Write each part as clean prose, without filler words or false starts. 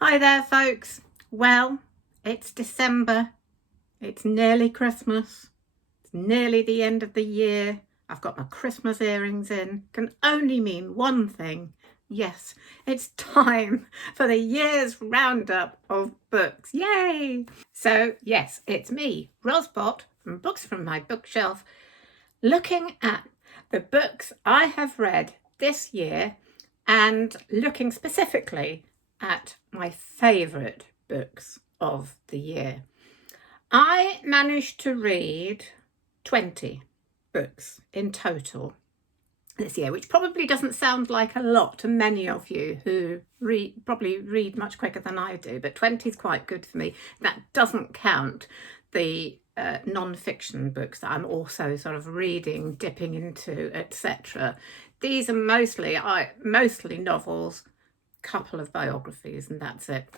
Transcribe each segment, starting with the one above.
Hi there, folks. Well, it's December. It's nearly Christmas. It's nearly the end of the year. I've got my Christmas earrings in. Can only mean one thing. Yes, it's time for the year's roundup of books. Yay! So, yes, it's me, Rosbot, from Books from My Bookshelf, looking at the books I have read this year and looking specifically at my favourite books of the year. I managed to read 20 books in total this year, which probably doesn't sound like a lot to many of you who probably read much quicker than I do, but 20 is quite good for me. That doesn't count the non-fiction books that I'm also sort of reading, dipping into, etc. These are mostly novels, couple of biographies, and that's it.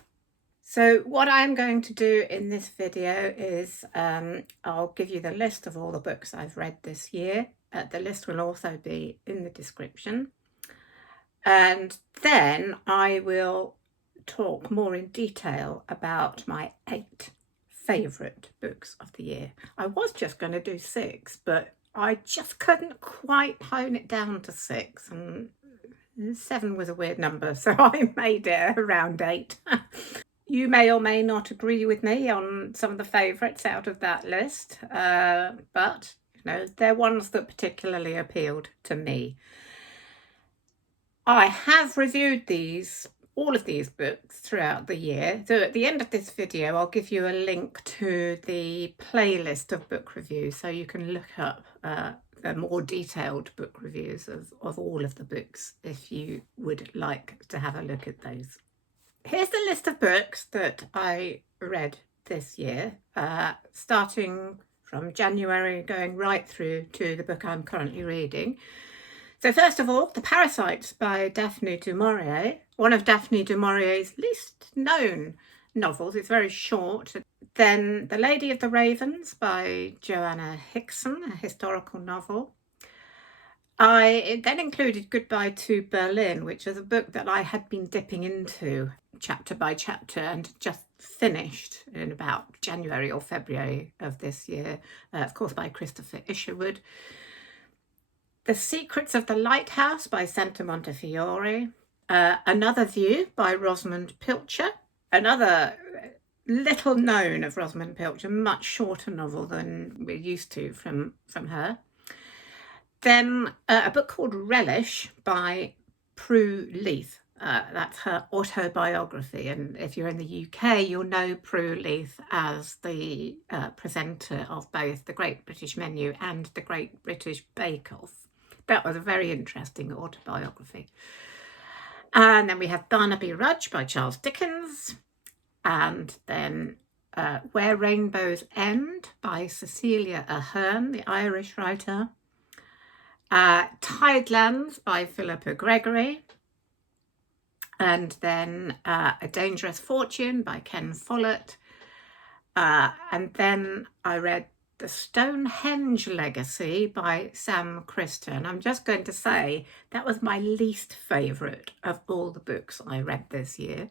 So what I'm going to do in this video is I'll give you the list of all the books I've read this year. The list will also be in the description. And then I will talk more in detail about my 8 favourite books of the year. I was just going to do 6, but I just couldn't quite hone it down to 6. And 7 was a weird number, so I made it around 8. You may or may not agree with me on some of the favourites out of that list, but they're ones that particularly appealed to me. I have reviewed all of these books throughout the year. So at the end of this video, I'll give you a link to the playlist of book reviews so you can look up the more detailed book reviews of all of the books if you would like to have a look at those. Here's the list of books that I read this year, starting from January going right through to the book I'm currently reading. So first of all, The Parasites by Daphne du Maurier, one of Daphne du Maurier's least known novels. It's very short. Then The Lady of the Ravens by Joanna Hickson, a historical novel. I then included Goodbye to Berlin, which is a book that I had been dipping into chapter by chapter and just finished in about January or February of this year, of course by Christopher Isherwood. The Secrets of the Lighthouse by Santa Montefiore. Another View by Rosamunde Pilcher. Another little known of Rosamunde Pilcher, much shorter novel than we're used to from her. Then a book called Relish by Pru Leith. That's her autobiography, and if you're in the UK, you'll know Pru Leith as the presenter of both The Great British Menu and The Great British Bake Off. That was a very interesting autobiography. And then we have Barnaby Rudge by Charles Dickens, and then Where Rainbows End by Cecelia Ahern, the Irish writer. Tidelands by Philippa Gregory, and then A Dangerous Fortune by Ken Follett, and then I read The Stonehenge Legacy by Sam Christer, and I'm just going to say that was my least favourite of all the books I read this year.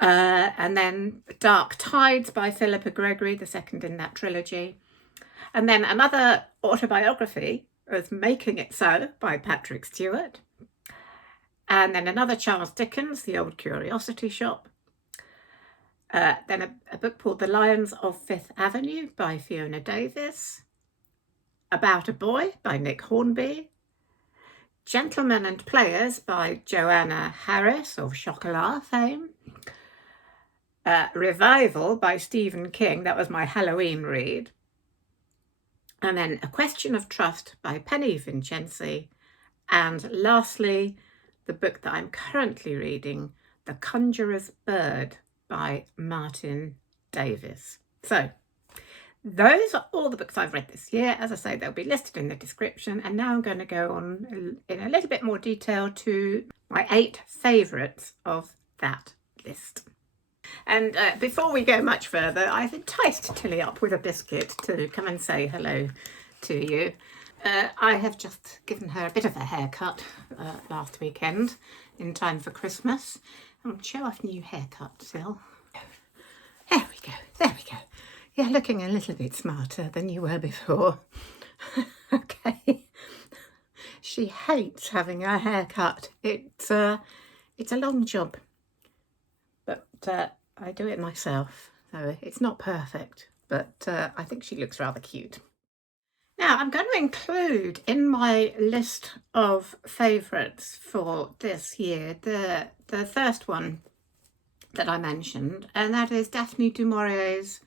And then Dark Tides by Philippa Gregory, the second in that trilogy, and then another autobiography as Making It So by Patrick Stewart, and then another Charles Dickens, The Old Curiosity Shop, then a book called The Lions of Fifth Avenue by Fiona Davis, About a Boy by Nick Hornby, Gentlemen and Players by Joanna Harris of Chocolat fame, Revival by Stephen King, that was my Halloween read, and then A Question of Trust by Penny Vincenzi, and lastly, the book that I'm currently reading, The Conjurers Bird by Martin Davis. So those are all the books I've read this year. As I say, they'll be listed in the description, and now I'm going to go on in a little bit more detail to my 8 favourites of that list. And before we go much further, I've enticed Tilly up with a biscuit to come and say hello to you. I have just given her a bit of a haircut last weekend in time for Christmas, Show off new haircut, Sil. There we go, there we go. You're looking a little bit smarter than you were before. Okay. She hates having her hair cut. It's a long job, but I do it myself, so it's not perfect, but I think she looks rather cute. Now, I'm going to include in my list of favourites for this year the first one that I mentioned, and that is Daphne du Maurier's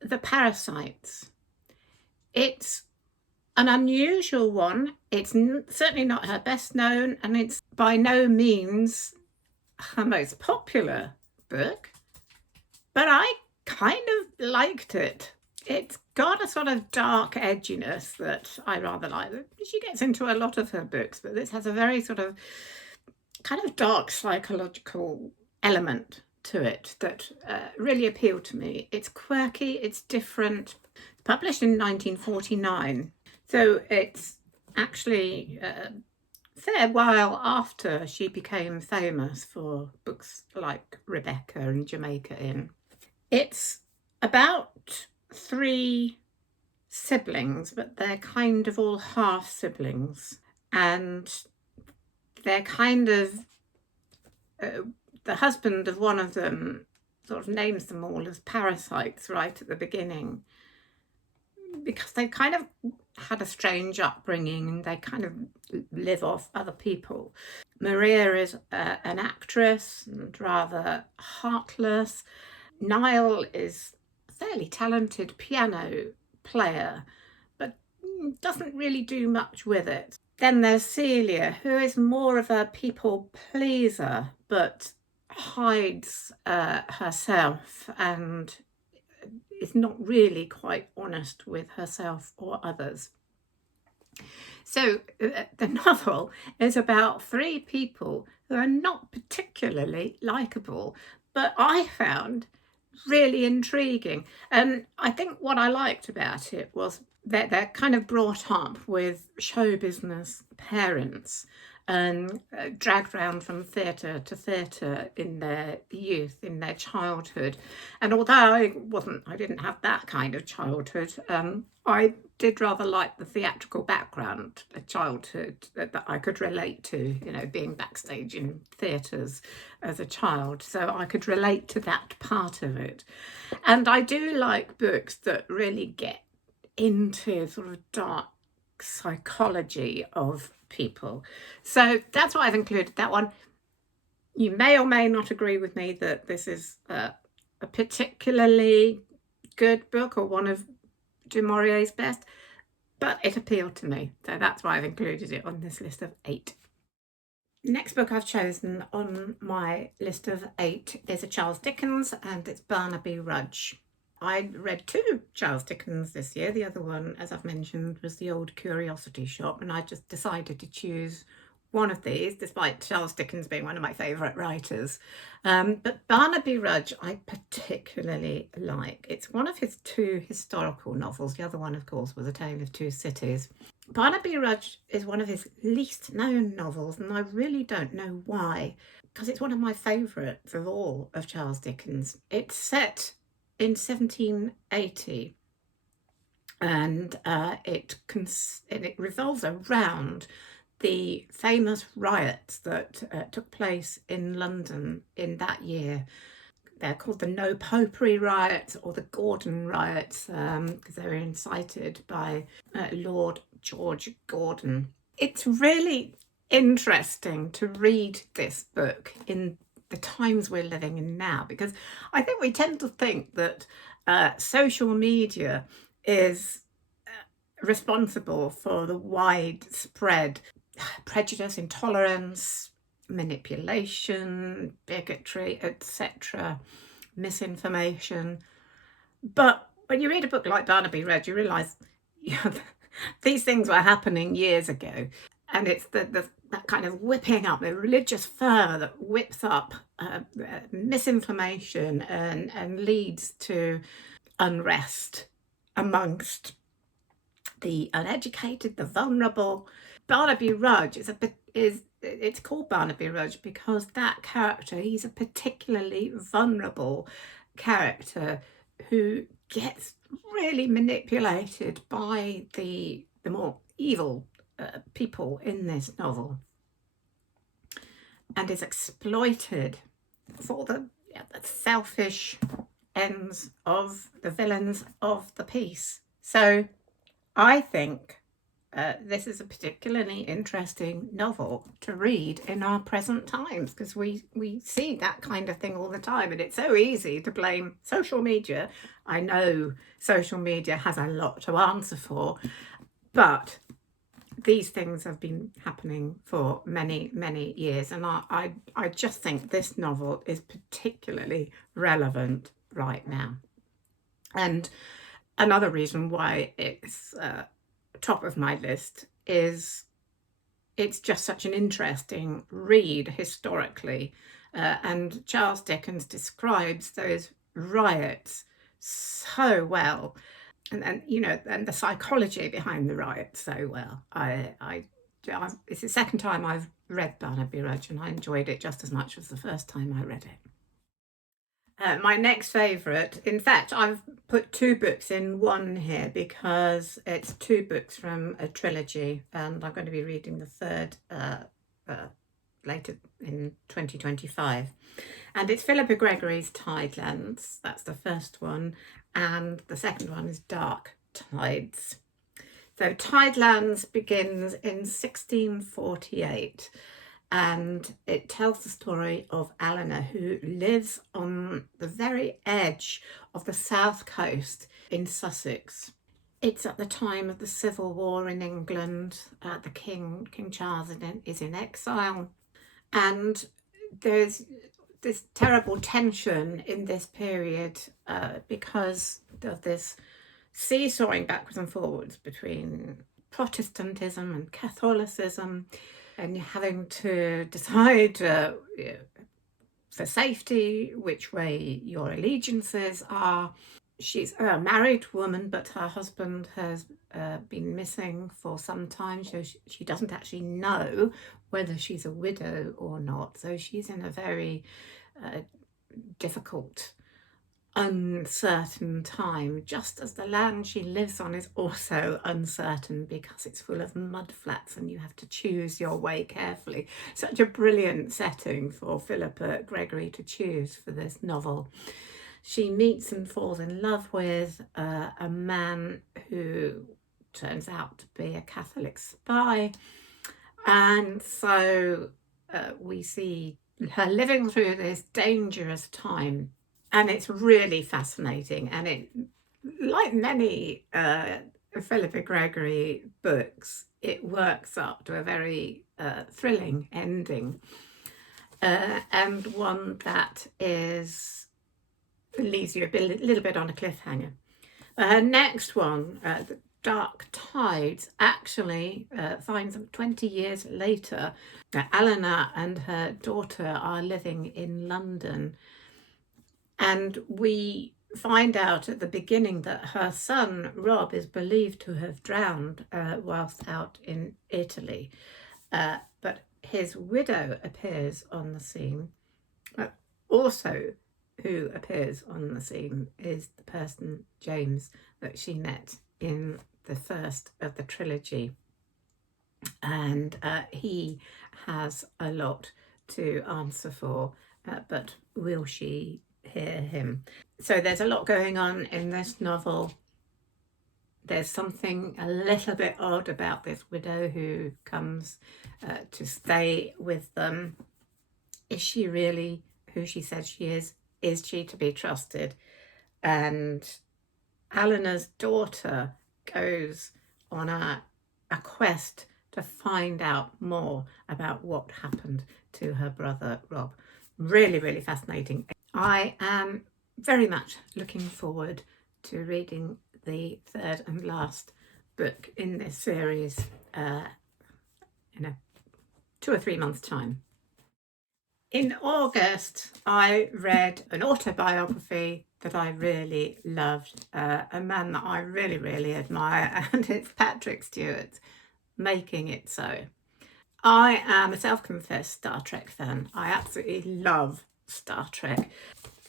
The Parasites. It's an unusual one. It's certainly not her best known, and it's by no means her most popular book, but I kind of liked it. It's got a sort of dark edginess that I rather like. She gets into a lot of her books, but this has a very sort of kind of dark psychological element to it that really appealed to me. It's quirky, it's different. It's published in 1949, so it's actually a fair while after she became famous for books like Rebecca and Jamaica Inn. It's about 3 siblings, but they're kind of all half siblings, and they're kind of the husband of one of them sort of names them all as parasites right at the beginning, because they kind of had a strange upbringing and they kind of live off other people. Maurier is an actress and rather heartless. Niall is a fairly talented piano player, but doesn't really do much with it. Then there's Cecelia, who is more of a people pleaser, but hides herself and is not really quite honest with herself or others. So the novel is about 3 people who are not particularly likeable, but I found really intriguing. And I think what I liked about it was that they're kind of brought up with show business parents and dragged around from theatre to theatre in their youth, in their childhood. And although I didn't have that kind of childhood, I did rather like the theatrical background, a childhood that I could relate to, you know, being backstage in theatres as a child. So I could relate to that part of it. And I do like books that really get into sort of dark psychology of people. So that's why I've included that one. You may or may not agree with me that this is a particularly good book or one of du Maurier's best, but it appealed to me, so that's why I've included it on this list of 8. Next book I've chosen on my list of 8 is a Charles Dickens, and it's Barnaby Rudge. I read 2 Charles Dickens this year. The other one, as I've mentioned, was The Old Curiosity Shop, and I just decided to choose one of these, despite Charles Dickens being one of my favourite writers. But Barnaby Rudge I particularly like. It's one of his 2 historical novels. The other one, of course, was A Tale of Two Cities. Barnaby Rudge is one of his least known novels, and I really don't know why, because it's one of my favourites of all of Charles Dickens. It's set in 1780, and it revolves around the famous riots that took place in London in that year. They're called the No Popery riots or the Gordon riots, because they were incited by Lord George Gordon. It's really interesting to read this book in the times we're living in now, because I think we tend to think that social media is responsible for the widespread prejudice, intolerance, manipulation, bigotry, etc., misinformation. But when you read a book like Barnaby Rudge, you realise these things were happening years ago. And it's that kind of whipping up, the religious fervour that whips up misinformation and leads to unrest amongst the uneducated, the vulnerable. Barnaby Rudge it's called Barnaby Rudge because that character, he's a particularly vulnerable character who gets really manipulated by the more evil people in this novel, and is exploited for the selfish ends of the villains of the piece. So I think this is a particularly interesting novel to read in our present times, because we see that kind of thing all the time, and it's so easy to blame social media. I know social media has a lot to answer for, but these things have been happening for many, many years, and I just think this novel is particularly relevant right now. And another reason why it's top of my list is it's just such an interesting read historically, and Charles Dickens describes those riots so well, and you know, and the psychology behind the riots so well. It's the second time I've read Barnaby Rudge, and I enjoyed it just as much as the first time I read it. My next favourite, in fact, I've put two books in one here because it's two books from a trilogy, and I'm going to be reading the third later in 2025. And it's Philippa Gregory's Tidelands, that's the first one, and the second one is Dark Tides. So Tidelands begins in 1648. And it tells the story of Eleanor, who lives on the very edge of the south coast in Sussex. It's at the time of the Civil War in England. The King Charles is in exile, and there's this terrible tension in this period because of this seesawing backwards and forwards between Protestantism and Catholicism, and you're having to decide for safety which way your allegiances are. She's a married woman, but her husband has been missing for some time, so she doesn't actually know whether she's a widow or not. So she's in a very difficult, uncertain time, just as the land she lives on is also uncertain because it's full of mud flats and you have to choose your way carefully. Such a brilliant setting for Philippa Gregory to choose for this novel. She meets and falls in love with a man who turns out to be a Catholic spy, and so we see her living through this dangerous time. And it's really fascinating, and it, like many Philippa Gregory books, it works up to a very thrilling ending, and one that leaves you a little bit on a cliffhanger. Her next one, The Dark Tides, actually finds them 20 years later. Eleanor and her daughter are living in London, and we find out at the beginning that her son, Rob, is believed to have drowned whilst out in Italy. But his widow appears on the scene. Also, who appears on the scene is the person, James, that she met in the first of the trilogy. And he has a lot to answer for, but will she hear him? So there's a lot going on in this novel. There's something a little bit odd about this widow who comes to stay with them. Is she really who she says she is? Is she to be trusted? And Eleanor's daughter goes on a quest to find out more about what happened to her brother Rob. Really, really fascinating. I am very much looking forward to reading the third and last book in this series in 2 or 3 months' time. In August, I read an autobiography that I really loved, a man that I really, really admire, and it's Patrick Stewart. Making It So. I am a self-confessed Star Trek fan. I absolutely love Star Trek.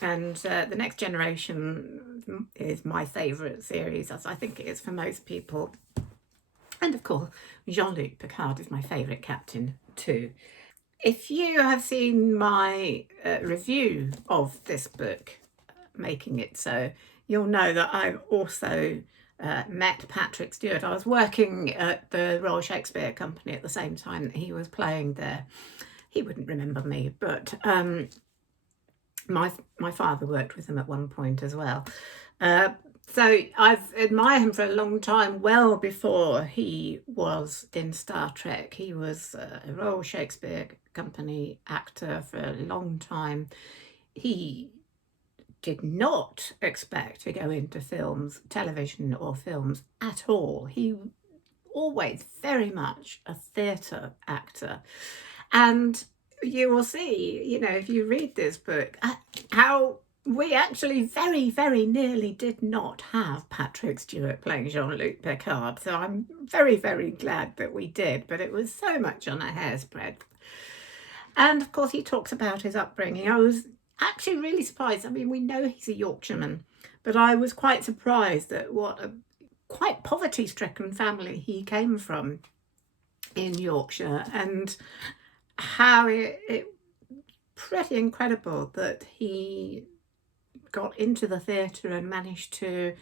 And The Next Generation is my favourite series, as I think it is for most people. And of course, Jean-Luc Picard is my favourite captain too. If you have seen my review of this book, Making It So, you'll know that I've also met Patrick Stewart. I was working at the Royal Shakespeare Company at the same time that he was playing there. He wouldn't remember me, but my father worked with him at one point as well. So I've admired him for a long time, well before he was in Star Trek. He was a Royal Shakespeare Company actor for a long time. He did not expect to go into films, television or films at all. He always very much a theatre actor. And you will see, you know, if you read this book, how we actually very, very nearly did not have Patrick Stewart playing Jean-Luc Picard. So I'm very, very glad that we did, but it was so much on a hair's breadth. And of course, he talks about his upbringing. I was actually really surprised. I mean, we know he's a Yorkshireman, but I was quite surprised at what a quite poverty-stricken family he came from in Yorkshire, and how it pretty incredible that he got into the theatre and managed to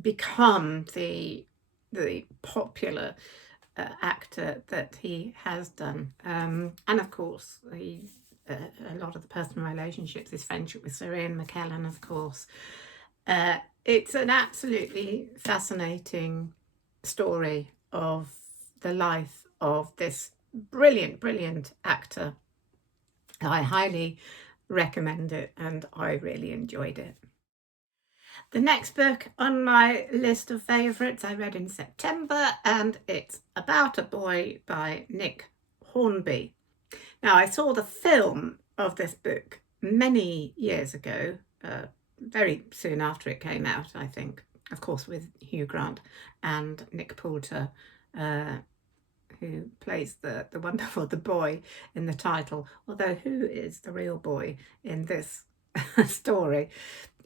become the popular actor that he has done. And of course, a lot of the personal relationships, his friendship with Sir Ian McKellen, of course. It's an absolutely fascinating story of the life of this brilliant, brilliant actor. I highly recommend it, and I really enjoyed it. The next book on my list of favourites I read in September, and it's About a Boy by Nick Hornby. Now, I saw the film of this book many years ago, very soon after it came out, I think, of course, with Hugh Grant and Nick Poulter, who plays the wonderful the boy in the title, although who is the real boy in this story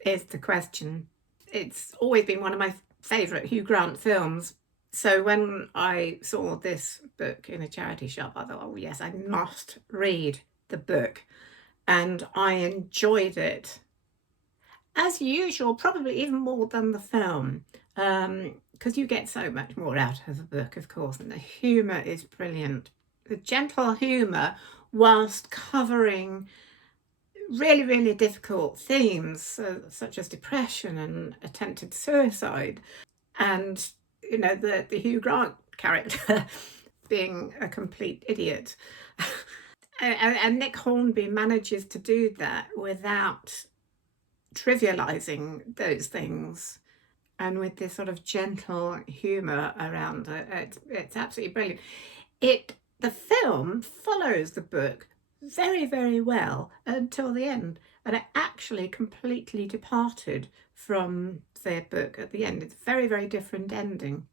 is the question. It's always been one of my favourite Hugh Grant films. So when I saw this book in a charity shop, I thought, oh yes, I must read the book. And I enjoyed it, as usual, probably even more than the film, because you get so much more out of the book, of course, and the humour is brilliant. The gentle humour whilst covering really, really difficult themes, such as depression and attempted suicide. And, you know, the Hugh Grant character being a complete idiot. And Nick Hornby manages to do that without trivialising those things, and with this sort of gentle humour around it. It's absolutely brilliant. The film follows the book very, very well until the end, and it actually completely departed from the book at the end. It's a very, very different ending.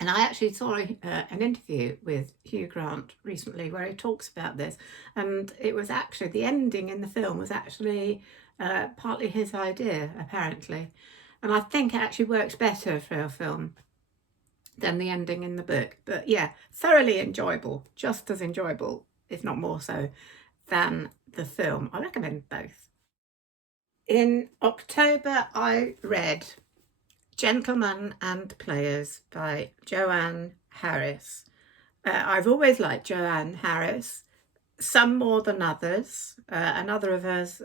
And I actually saw an interview with Hugh Grant recently where he talks about this, and it was actually, the ending in the film was actually partly his idea, apparently. And I think it actually works better for a film than the ending in the book. But yeah, thoroughly enjoyable, just as enjoyable, if not more so, than the film. I recommend both. In October, I read Gentlemen and Players by Joanne Harris. I've always liked Joanne Harris, some more than others. Another of hers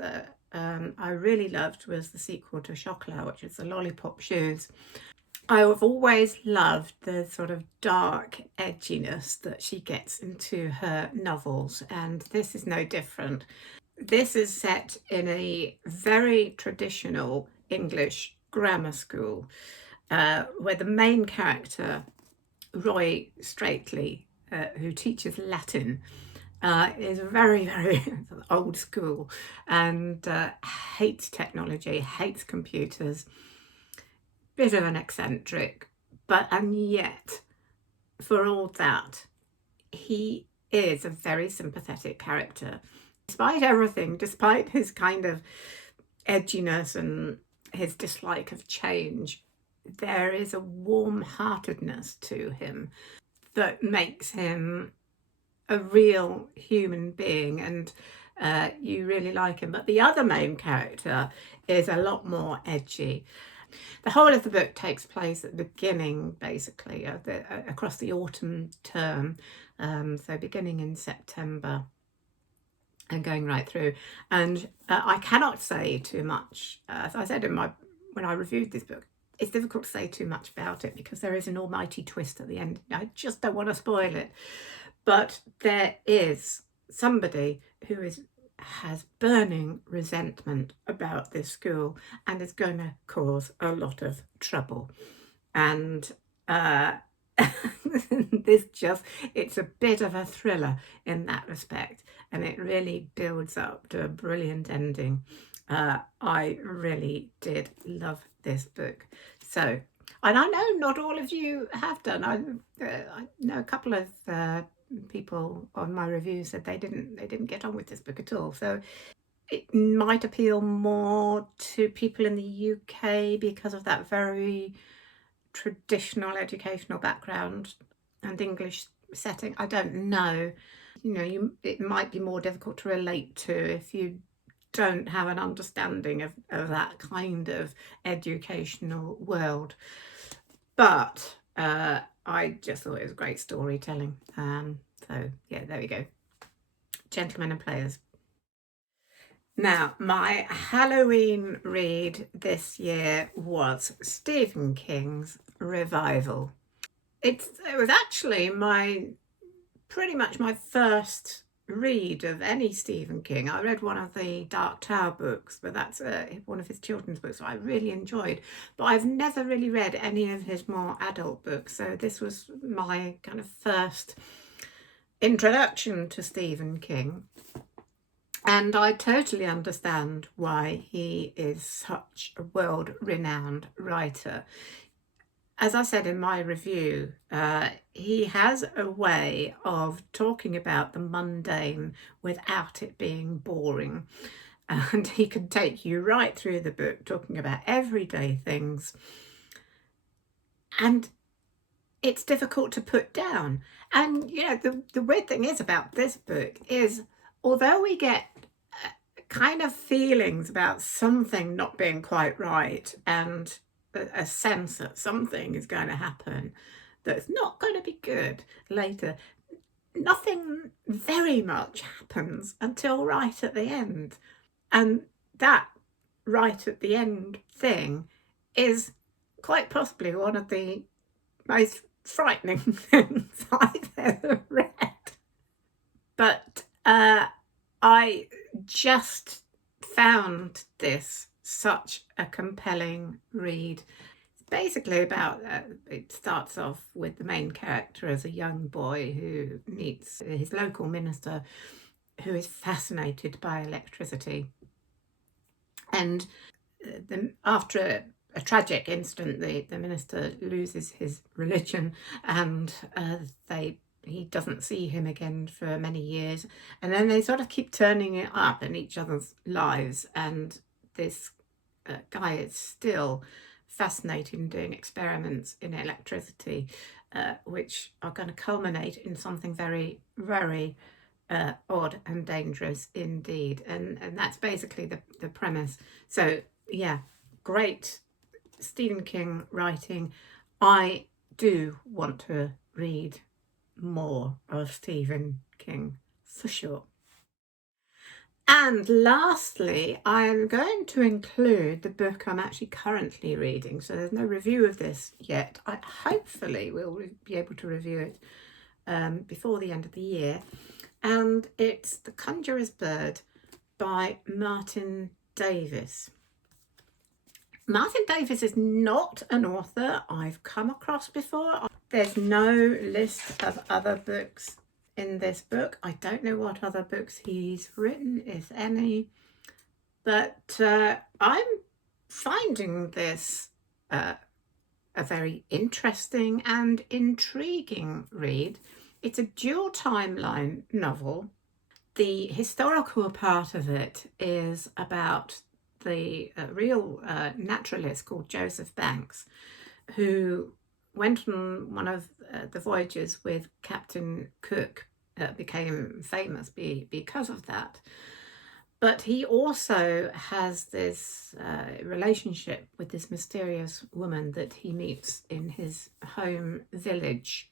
I really loved was the sequel to Chocolat, which is the Lollipop Shoes. I've always loved the sort of dark edginess that she gets into her novels, and this is no different. This is set in a very traditional English grammar school, where the main character, Roy Straightley, who teaches Latin, is very, very old school and hates technology, hates computers, bit of an eccentric, and yet for all that, he is a very sympathetic character. Despite everything, despite his kind of edginess and his dislike of change, there is a warm-heartedness to him that makes him a real human being, and you really like him. But the other main character is a lot more edgy. The whole of the book takes place at the beginning, basically, of across the autumn term, so beginning in September and going right through. And I cannot say too much. As I said when I reviewed this book, it's difficult to say too much about it because there is an almighty twist at the end. I just don't want to spoil it. But there is somebody who has burning resentment about this school and is going to cause a lot of trouble. And it's a bit of a thriller in that respect, and it really builds up to a brilliant ending. I really did love this book. So, and I know not all of you have done. I know a couple of people on my review said they didn't get on with this book at all. So it might appeal more to people in the UK because of that very traditional educational background and English setting. I don't know. It might be more difficult to relate to if you don't have an understanding of that kind of educational world. But I just thought it was great storytelling. So yeah, there we go. Gentlemen and Players. Now, my Halloween read this year was Stephen King's Revival. It was actually pretty much my first read of any Stephen King. I read one of the Dark Tower books, but that's one of his children's books I really enjoyed. But I've never really read any of his more adult books, so this was my kind of first introduction to Stephen King. And I totally understand why he is such a world-renowned writer. As I said in my review, he has a way of talking about the mundane without it being boring. And he can take you right through the book talking about everyday things. And it's difficult to put down. And, the weird thing is about this book is, although we get kind of feelings about something not being quite right and a sense that something is going to happen that's not going to be good later, nothing very much happens until right at the end. And that right at the end thing is quite possibly one of the most frightening things I've ever read. But I just found this such a compelling read. It's basically about, it starts off with the main character as a young boy who meets his local minister, who is fascinated by electricity. And after a tragic incident, the minister loses his religion, and he doesn't see him again for many years. And then they sort of keep turning it up in each other's lives, and this guy is still fascinated in doing experiments in electricity, which are going to culminate in something very, very odd and dangerous indeed. And that's basically the premise. So yeah, great Stephen King writing. I do want to read more of Stephen King for sure. And lastly, I'm going to include the book I'm actually currently reading. So there's no review of this yet. I hopefully will be able to review it before the end of the year. And it's The Conjurers Bird by Martin Davies. Martin Davies is not an author I've come across before. There's no list of other books in this book. I don't know what other books he's written, if any. But I'm finding this a very interesting and intriguing read. It's a dual timeline novel. The historical part of it is about the real naturalist called Joseph Banks, who went on one of the voyages with Captain Cook, became famous because of that. But he also has this relationship with this mysterious woman that he meets in his home village.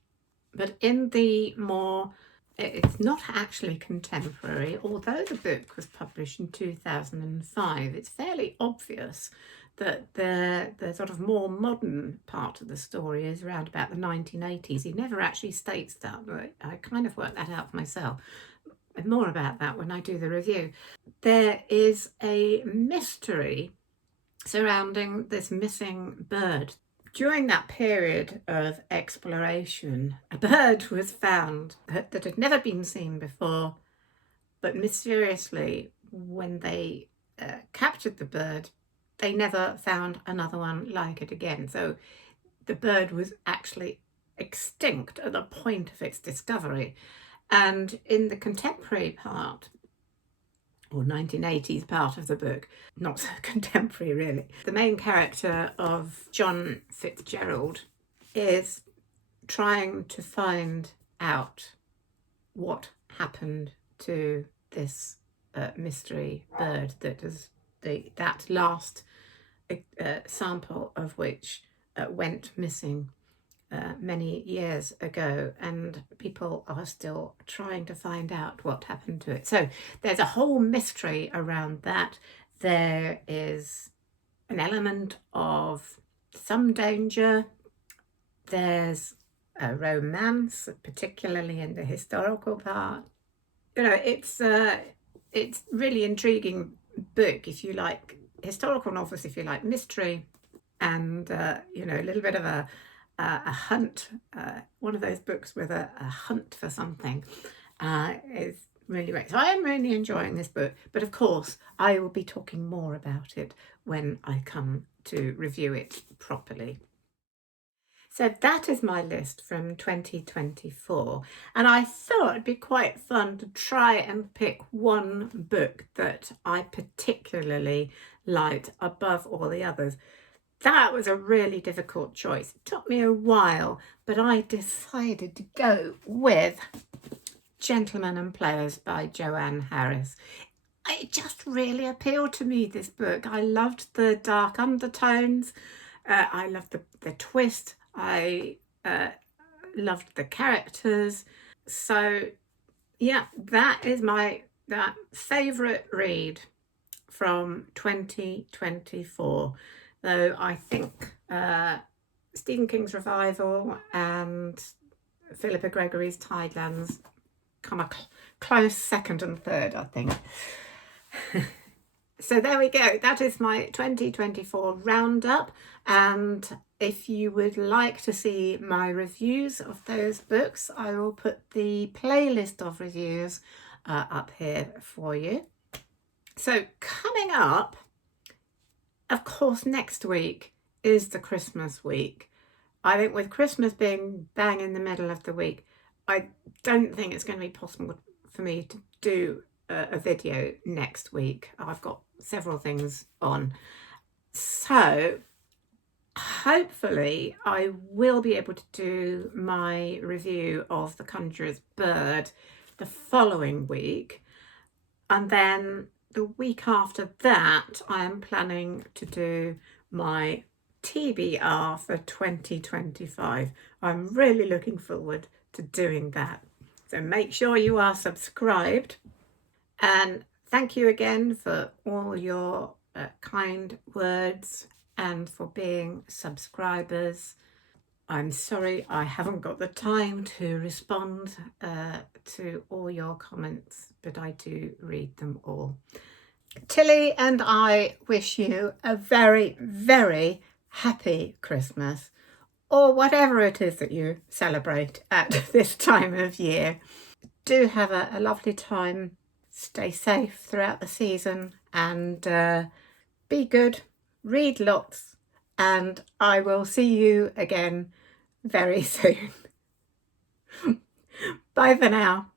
But in the more, it's not actually contemporary, although the book was published in 2005, it's fairly obvious that the sort of more modern part of the story is around about the 1980s. He never actually states that, but I kind of worked that out for myself. More about that when I do the review. There is a mystery surrounding this missing bird. During that period of exploration, a bird was found that had never been seen before, but mysteriously, when they captured the bird, they never found another one like it again. So the bird was actually extinct at the point of its discovery. And in the contemporary part, or 1980s part of the book, not so contemporary really, the main character of John Fitzgerald is trying to find out what happened to this mystery bird that is that last sample of which went missing many years ago, and people are still trying to find out what happened to it. So there's a whole mystery around that. There is an element of some danger. There's a romance, particularly in the historical part. You know, it's really intriguing book if you like historical novels, if you like mystery, and you know, a little bit of a hunt, one of those books with a hunt for something, is really great. So I am really enjoying this book, but of course I will be talking more about it when I come to review it properly. So that is my list from 2024, and I thought it'd be quite fun to try and pick one book that I particularly liked above all the others. That was a really difficult choice. It took me a while, but I decided to go with Gentlemen and Players by Joanne Harris. It just really appealed to me, this book. I loved the dark undertones. I loved the twist. I loved the characters. So yeah, that is my favourite read from 2024. Though I think Stephen King's Revival and Philippa Gregory's Tidelands come a close second and third, I think. So there we go. That is my 2024 roundup. And if you would like to see my reviews of those books, I will put the playlist of reviews up here for you. So coming up, of course, next week is the Christmas week. I think with Christmas being bang in the middle of the week, I don't think it's going to be possible for me to do a video next week. I've got several things on. So hopefully I will be able to do my review of The Conjurers Bird the following week. And then the week after that, I am planning to do my TBR for 2025. I'm really looking forward to doing that. So make sure you are subscribed. And thank you again for all your kind words and for being subscribers. I'm sorry I haven't got the time to respond to all your comments, but I do read them all. Tilly and I wish you a very, very happy Christmas, or whatever it is that you celebrate at this time of year. Do have a lovely time. Stay safe throughout the season and be good. Read lots and I will see you again very soon. Bye for now.